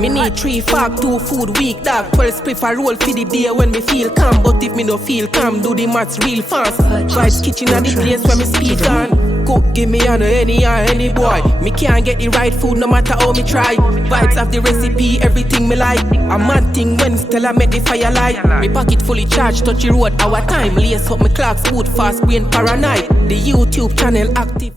Me need 3 fork, 2 food week, dog. 12 spliff a roll for the day when me feel calm. But if me no feel calm, do the maths real fast. Vibes kitchen at the place where me speed on. Cook, give me on any boy. Me can't get the right food no matter how me try. Vibes of the recipe, everything me like. A mad thing when Stella make the fire light. Me pocket fully charged, touch the road, our time. Lace up me clocks, wood fast, brain paranoid. The YouTube channel active.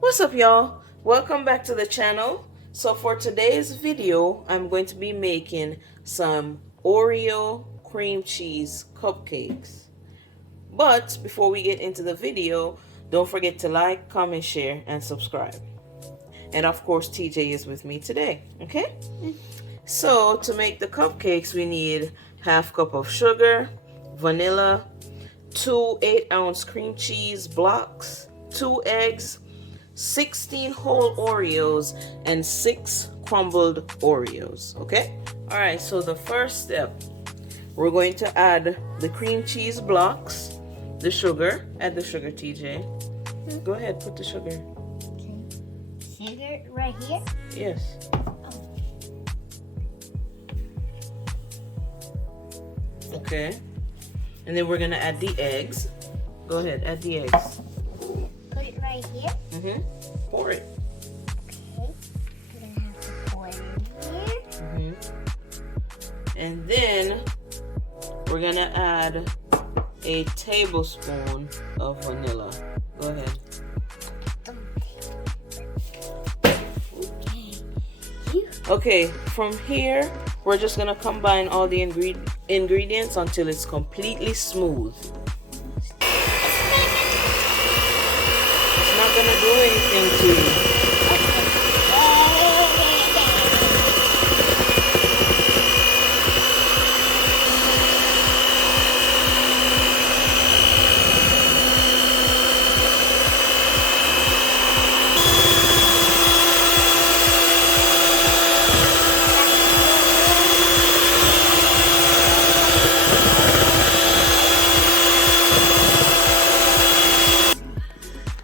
What's up, y'all? Welcome back to the channel. So for today's video, I'm going to be making some Oreo cream cheese cupcakes. But before we get into the video, don't forget to like, comment, share, and subscribe. And of course, TJ is with me today, okay? So to make the cupcakes, we need 1/2 cup of sugar, vanilla, 2 8-ounce cream cheese blocks, 2 eggs, 16 whole Oreos, and 6 crumbled Oreos, okay? All right, so the first step, we're going to add the cream cheese blocks, the sugar. Add the sugar, TJ. Go ahead, put the sugar. Okay. Sugar right here? Yes. Okay. And then we're gonna add the eggs. Go ahead, add the eggs. Put it right here? Mm-hmm. Pour it. Okay. I'm gonna have to pour it in here. Mm-hmm. And then we're gonna add a tablespoon of vanilla. Go ahead. Okay, from here, we're just gonna combine all the ingredients until it's completely smooth. It's not gonna do anything to you.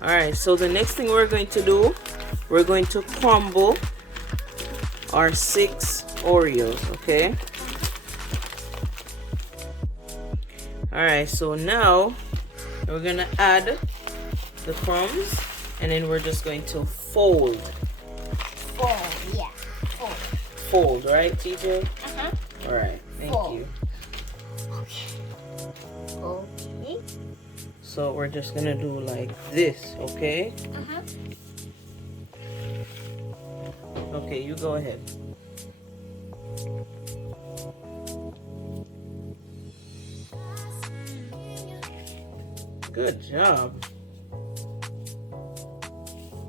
Alright, so the next thing we're going to do, we're going to crumble our 6 Oreos, okay? Alright, so now we're going to add the crumbs, and then we're just going to fold. Fold, yeah. Fold. Fold, right, TJ? Uh-huh. Alright, thank you. Okay. Okay. So we're just gonna do like this, okay? Uh-huh. Okay, you go ahead. Good job.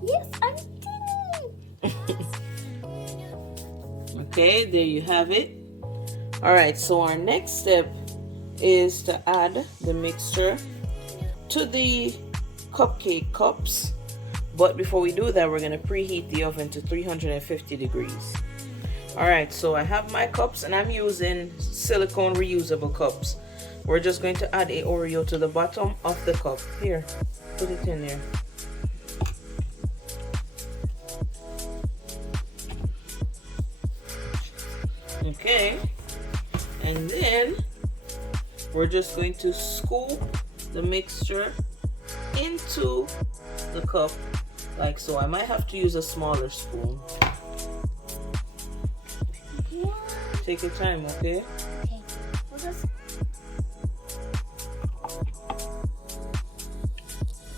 Yes, I did it. Okay, there you have it. All right, so our next step is to add the mixture to the cupcake cups. But before we do that, we're going to preheat the oven to 350 degrees. All right, so I have my cups and I'm using silicone reusable cups. We're just going to add a Oreo to the bottom of the cup. Here, put it in there. Okay, and then we're just going to scoop the mixture into the cup like so. I might have to use a smaller spoon. Take your time, okay? Okay. We'll just...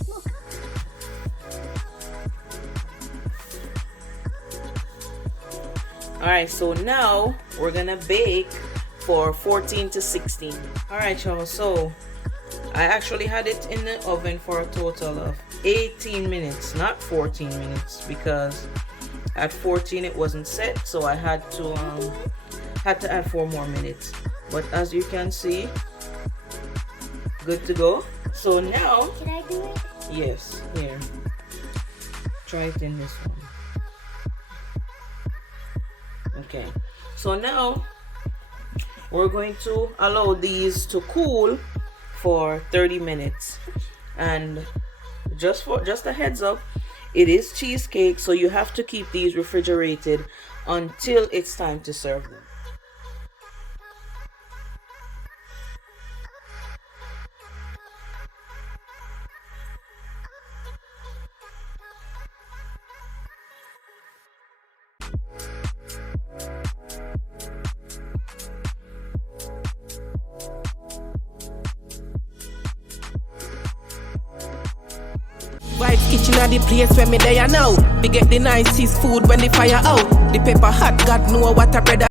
Look. Alright, so now we're gonna bake for 14 to 16. Alright, y'all, so I actually had it in the oven for a total of 18 minutes, not 14 minutes, because at 14 it wasn't set, so I had to add 4 more minutes. But as you can see, good to go. So now, Can I do it? yes, here, try it in this one. Okay, So now we're going to allow these to cool for 30 minutes. And just a heads up, it is cheesecake, so you have to keep these refrigerated until it's time to serve them. Vibes kitchen are the place where me there now. We get the nicest food when the fire out. The pepper hot, God know what a bread.